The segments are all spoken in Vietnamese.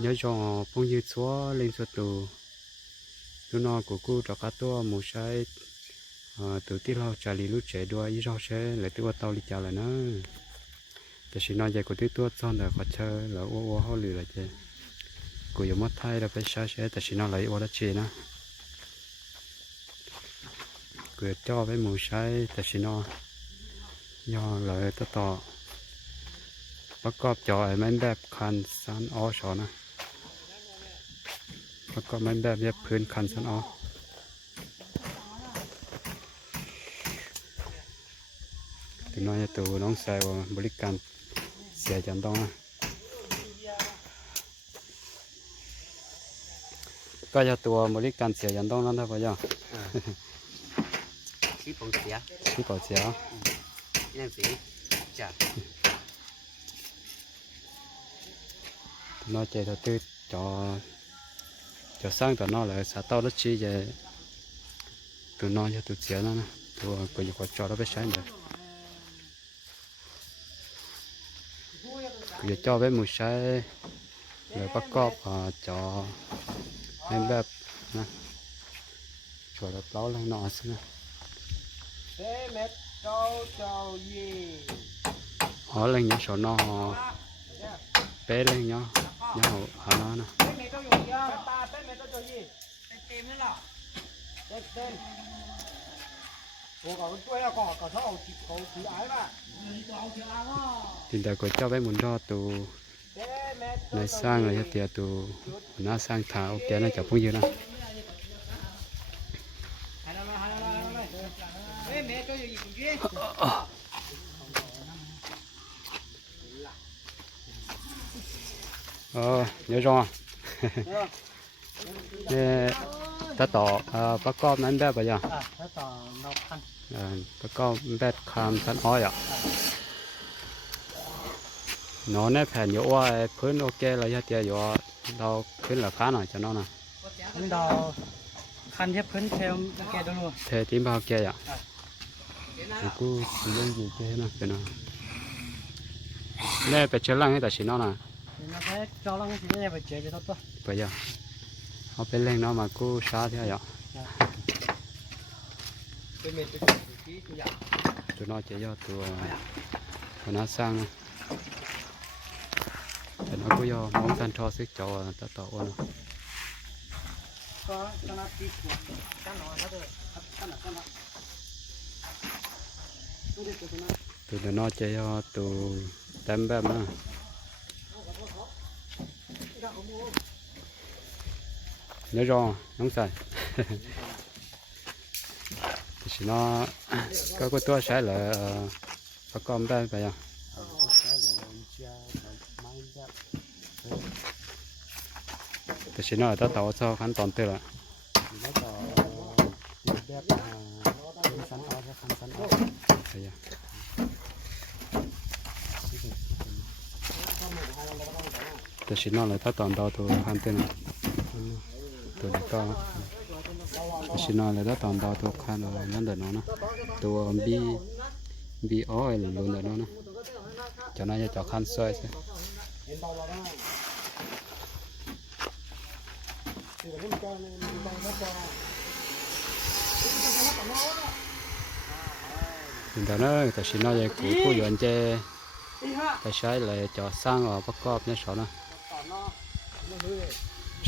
nhớ cho phong như chúa lên cho tù tụ nó của cô cho cá tua một sai ờ tụ tí lo trả lì lúc trẻ đua ý rau xe lại tụ tao đi chào lại nữa แต่สินอนใจกูที่ตัวซ่อนเดี๋ยวขอเชิญแล้วอ้วเขาหรืออะไรเจกูยังไม่ไทยเราไปใช้ใช้แต่สินอนไหลอ้วละเจนะกูจ่อไปหมูใช้แต่สินอนย่อเลยต่อต่อประกอบจอไอ้แม่นแบบคันสันออชอนะ แล้วก็มันแบบเย็บพื้นคันสันออถึงน้อยตัวน้องชายว่าบริการเสียจันต้องนะก็จะตัวบริการเสียจันต้องนั่นนะพ่อย่อที่ปองเสียที่ปองเสียนั่นสีจ้ะน้อยใจตัวตื้อจอ cho sang tụi nó lại sao tao đất chi về. Từ nó cho tụi chia nó tụi có gì có cho nó biết sáng được cứ cho bé một sai rồi bắt cọp và cho em bé nè. Cho nó tao lên nọ xem nè. Họ lên những số nó. Bé lên nhá nhá họ nó nè thế mẹ trâu trâu gì? Tên tên nữa là tên tên cô cậu tôi là cậu cậu thấu cậu chỉ ái mà cậu chỉ ái mà. Thì đời của cho bé muốn cho tù này sang rồi tiệt tù. Nó sang thả ok nó nè thế nè ta tỏ à bắt con anh bé bây giờ à thế à bắt con bé kham sẵn ói ạ. Nó nè phải nhớ qua phun ok là cho tiệt rồi đâu khuyến là khá nào cho nó nè. Anh đào khăn hiếp phấn theo kẻ đó luôn. Thế tím bao kia ạ. Cô sử dụng gì kia nè cái nào nè phải chơi lăng hay là chỉ nó nè. Nó thấy cho lăng thì nó phải chơi cho tốt bây giờ เอาไปเล่งเนาะมากู้ช้าเท่าไหร่ตัวนอจะยอดตัวตัวน้าสร้างแต่นอก็ยอมองตันทอซิกจอต่ออ้นก็ตนาปีกว่าตั้นอาดตั้งอตั้ตัวนอจะยอดตัวเต็มแบบนะ tụi tụi nó sang thì nó có do món thanh cho sức cho ta tạo nó có cho nó tí của cái nó hết rồi cái nó cái nó tụi nó chỉ cho tụi tem bếp nữa nhớ rồi nóng xài thì chỉ nó có cái tua sẽ là có con bé bây giờ thì chỉ nó là ta tạo cho khán toàn tư là bây giờ thì chỉ nó là ta toàn đầu tụ khán tư này tụ được to chỉ nói là đó toàn đầu thuộc khăn rồi nhân đời nó nè tụ bi bi ó là luôn đời nó nè cho nó cho khăn xoay xem thì đó nó ta chỉ nói về cũ của dọn chê ta sai là cho sang ở bắc cọp nhé sợ nè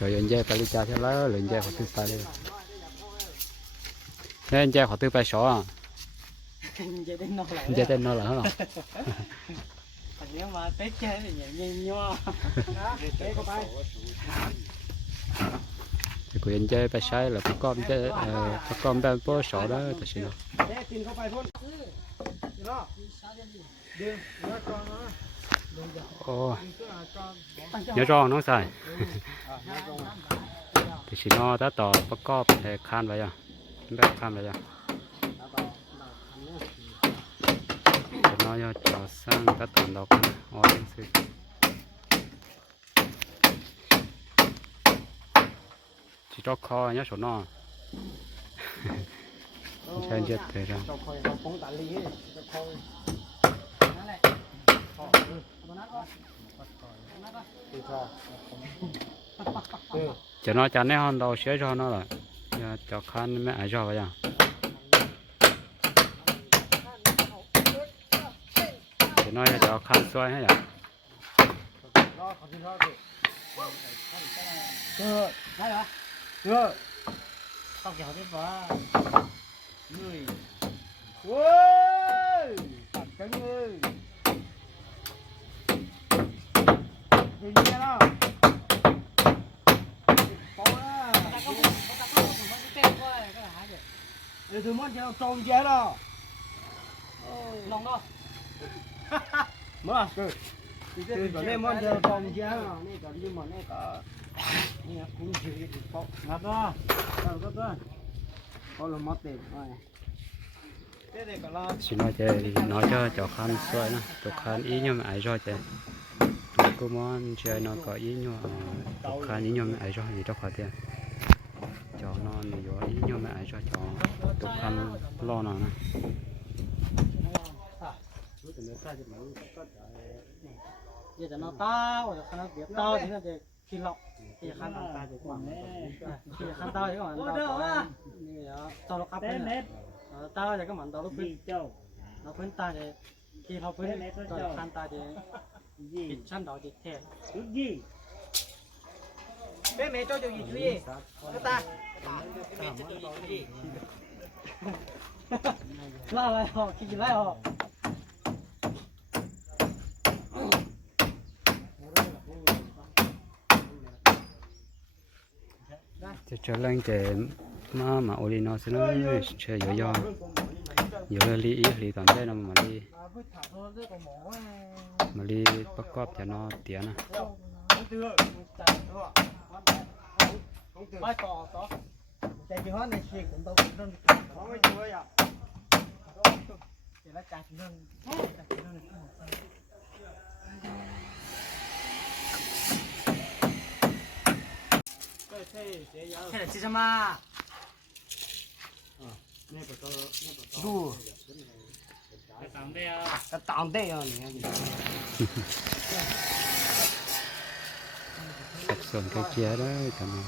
sợ dọn chê phải đi cha theo lá luyện chê họ tư tay đi. Nên chê họ tư tay sợ à? Vậy đến nó lại chê tên nó là hết rồi Còn nếu mà tết chơi thì nhẹ nhàng nho tết có bay thì của dọn chê phải sai là bắc cọp chê bắc cọp bên phố sợ đó ta chỉ nói tết tin có bay thôi đó đưa nó con nó ô tăng cho nhớ rõ nó xài à nhớ rồi thì chỉ nó đã tỏ bắc cọp thì khan vậy à bé khan vậy à thì nó cho cho sang đã tận đọc ở đây sự chỉ cho kho nhớ số nó Chơi chết thế ra cho coi nó cũng tại lý cho coi nó này จะน้อจันในห้องเราเชื่อชอนนั่นละอยจะคันไม่อายชอบไปยัจะน้อยจะจอคันซวยให้ยังเออได้เหรอเออต้องเกี่ยวได้ปะเหนื่อยเว้ยตัดจังเลย hết thì nghe nào để tôi muốn cho trông chế đó lòng đó mở từ từ cái này món cho trông chế đó này còn như mà này có này cũng chỉ được có ngắt đó đâu có đó có là mất tiền rồi này xin nói chơi nói cho cho khăn xoay nó cho khăn ý nhưng mà ai cho chơi cô muốn chơi nó có ý cho khăn ý mà ai cho gì đó khỏi tiền cho nó nhiều ý nhưng mà ai cho cho cho khăn lo nào nè. Giờ cho nó tao rồi khăn nó biết tao thì nó để khi lọc thì khăn tao tao thì quảng thì khăn tao thì quảng tao นี่ tao nó cắp đấy tao thì cái mảnh tao nó quên nó quên tao thì khi nó quên tao khăn tao thì bị chân đó thì thế bé mẹ cho cho gì chứ gì cái ta la lại họ khi lại họ cho cho lên chơi mà mà oli nó sẽ nó chơi dở dở dở li ý li toàn đây nó mà li mà li bắt cọp cho nó tiền nè giờ cỏ đó chạy toàn hơn này mà cũng đâu cũng bắt không cho nó tiền chỉ là chạy chạy thế là chỉ mà đu cái tạm đây à sập sờn cái kia đó cả mà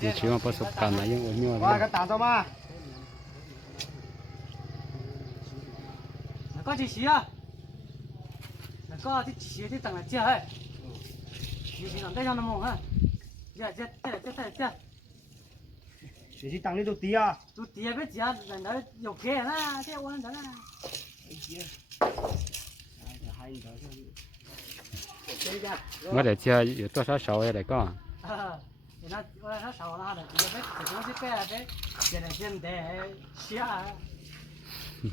đi chiếu mà có sập tàn này vẫn ổn nhau rồi cái tàn đâu mà có chỉ xí à có thì chỉ thì tặng này chưa hả, chỉ làm đây cho nó mồm hả, giờ giờ giờ giờ giờ 学习当力都低啊！都低啊！别急啊，人那有经人啊，这稳当啊。别急！你在。我有多少勺，我得讲。你那我那勺哪来的？自己盖的，现在真得记啊。嗯。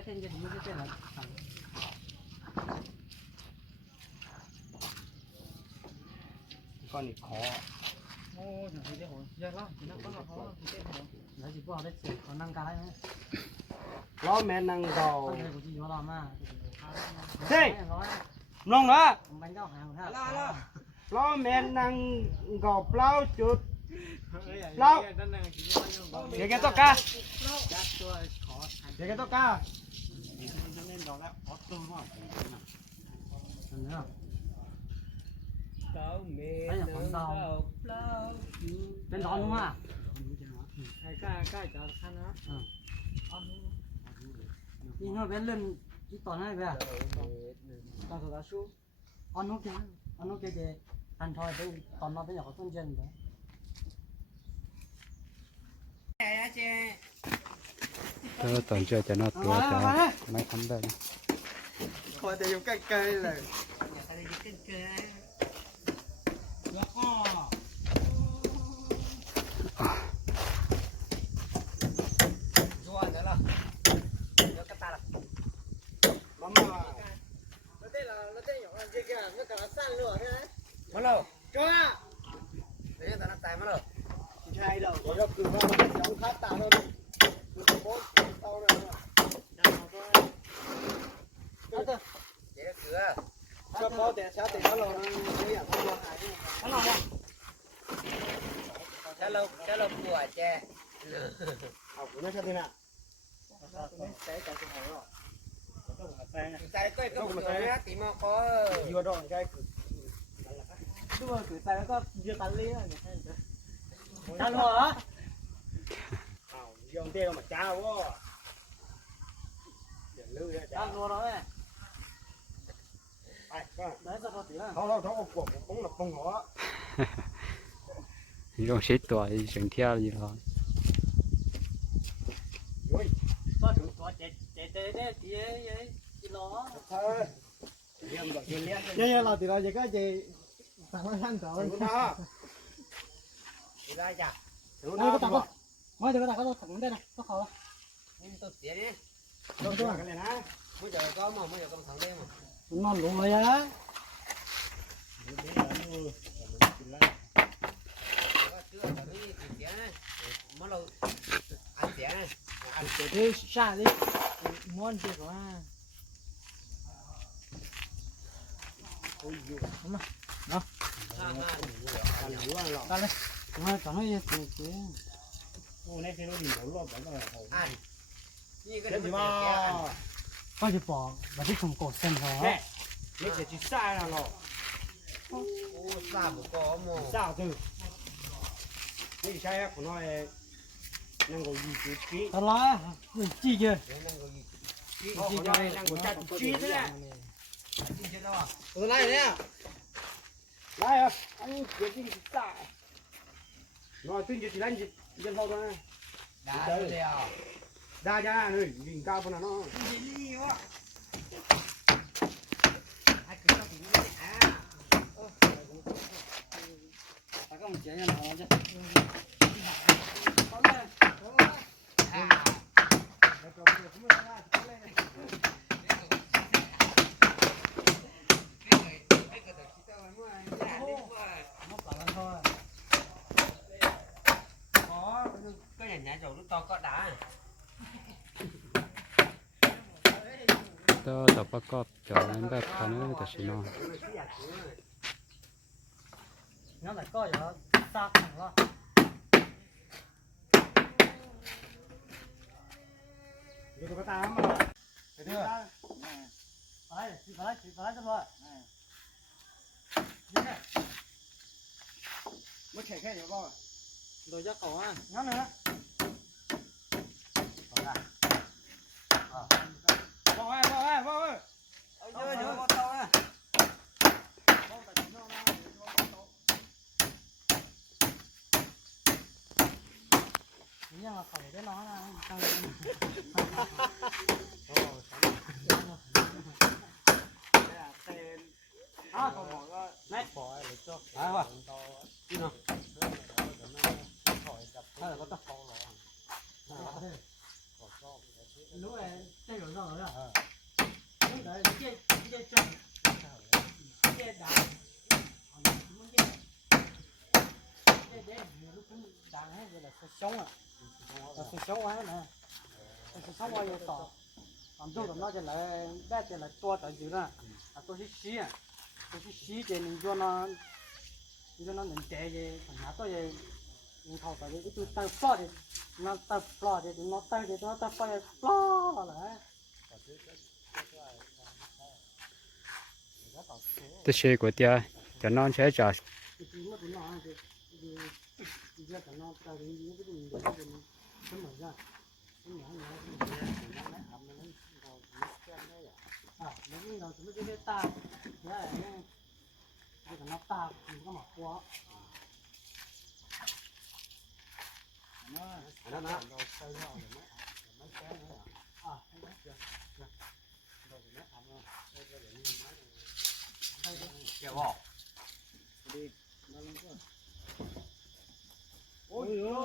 天就是事干了。你烤！Lo mẹ năng đầu Thế. nông đó lo mẹ năng gò plau chuột plau để cái tóc ca để cái tóc ca Đấy là con tàu bên đó đúng không ạ? Nhưng mà bên lên cái toàn này về à? Tao thử số ăn nó kia ăn nó kia thì ăn thôi bên toàn nó bên nhỏ có tôn chân đó. Tôi toàn chơi cho nó tua cho mấy thắm đây thôi để dùng cây cây là mama mà đâu cho à để ta nó tài mà đâu hai đâu có được cứ vào cái giống khác tạo đâu bố tao này chế cửa cho để sao thì nó lo nó đi không hại nó cha lâu cha lâu của che học của nó sao thế nào tại cái cái một cái thì mà có vừa đó cái đúng rồi cử tay có vừa tay lý á tan hỏa dòng tiêu mà cha quá để lưu ra tan hỏa đó ấy ai có đấy sao có tí là không đâu không cuộc cũng là con họ Rồi xếp tuổi chẳng theo gì đó. có chủ có chạy chạy chạy đấy thì ấy thì nó thôi riêng được riêng liên giờ giờ là thì nó chỉ có gì tao nói ăn rồi Đúng đó. thì ra chả Đúng đây có đó. tao có ngoài thì có tao có thằng đây này có khó nhưng tôi tiền đi Đúng rồi, cái này nè. bây giờ có mà bây giờ con thằng đây mà đi xa đi muốn gì quá ha ha Ăn lúa ăn lọ. mà tao nói gì chứ Ô, này cái nó nhìn đủ luôn, vẫn là ăn cái gì mà mà. bỏ mà đi thùng cổ sen hả Nè, Nó sẽ chỉ sai là lọ. ô sao mà có mà Sao từ. Cái gì sai của nó là năng cầu gì chú trí. tao nói chi kia để năng có gì Nó của nó là năng cầu cha chú trí thế này. ăn chưa đâu à từ này nè Đây à, anh quyết định chỉ sai. Nó tuyên chỉ đánh chỉ dân hậu thôi. đã rồi à Đa ra rồi, nhìn cao phần nào nó. ai cứ cho thì nó à tao có chế nào à nó bảo là thôi có cái nhà nhà giàu nó to có đá to tập bắt cọp cho nên bếp khá nữa ta xin nó nó lại gì đó xa thằng đó. Cái có ta mà. Thấy chưa? phải chỉ phải chỉ phải cho thôi. Mới chạy khai được không? rồi cho cậu á nó nữa. Vâng ơi, vâng ơi, vâng ơi. nhớ nhớ con tao á nhưng mà cậu cái nó là tăng À, còn bỏ ra. À, rồi lúc này chơi rồi rồi à? Đấy chơi chơi chọn chơi đá chơi để lúc cũng đàn hết rồi là sẽ sống à là sẽ sống quá nè sẽ sống quá rồi tỏ còn đâu nó chỉ là bé chỉ là to tại gì đó à tôi chỉ xí à tôi chỉ xí thì mình cho nó cho nó mình chạy về thằng nào tôi về mình thầu tại cái tôi tay phlo thì nó tay phlo thì nó tay thì nó tay phlo thì phlo là Tôi xe của tia, cho non sẽ trả thì chỉ mất nó thì thì thì giờ nó tay thì nó cái mình để cái mình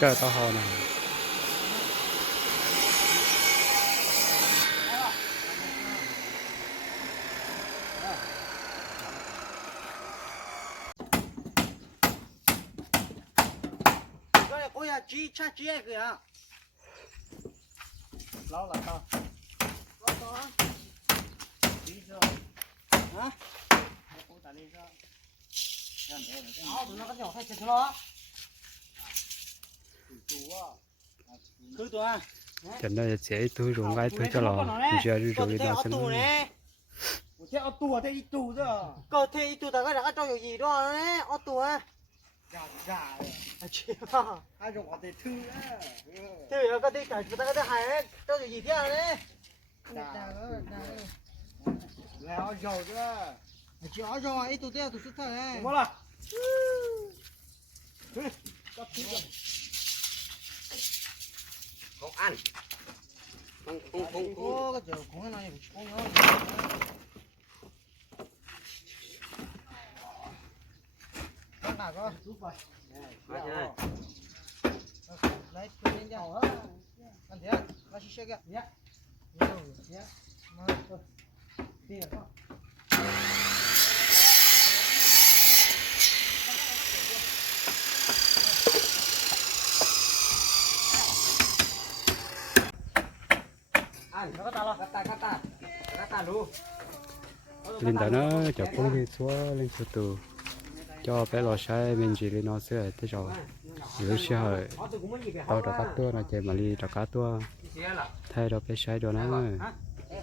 cái mở ra cái nó nó scan đấy à nó cái có mặc quá Đó, đó. kẹo bỏ Ôi ôi. Rồi. Có à là có có Đi đi đó tụi nó có nhỏ thay chết nó á. cứ tua chẳng đây sẽ tôi rồi ngay tôi cho lò giờ đi rồi đó xem một thế ở tù thế đi tù rồi cơ thì tụi ta cái đã cho gì đó đấy ở tua gà gà chị hai chục có thể thư á thì có đi cả người ta cái hai cho gì thế đấy leo dầu chứ chị ở rồi ít tụi tiêu tụi xuất thôi đúng là không ăn. Không không không không. Ô cái cái này cũng ngon con bà con Nói thế này. lấy tôi lên cho anh thế nó sẽ sẽ kìa nhé nhé mà thôi. Đi rồi lên đó nó cho cô lên xuống lên số tù cho bé lò sai mình chỉ lên nó sẽ thế rồi nếu sẽ hỏi họ tôi cũng mới gì cái tao đã cắt tua nó chạy mà đi đã cắt tua cái gì là thay đó bé sai đó nó cái